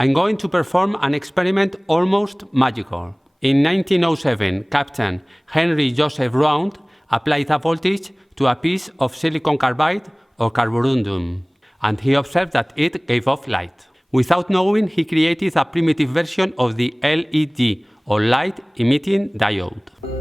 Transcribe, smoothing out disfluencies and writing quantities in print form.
I'm going to perform an experiment almost magical. In 1907, Captain Henry Joseph Round applied a voltage to a piece of silicon carbide or carborundum, and he observed that it gave off light. Without knowing, he created a primitive version of the LED or Light Emitting Diode.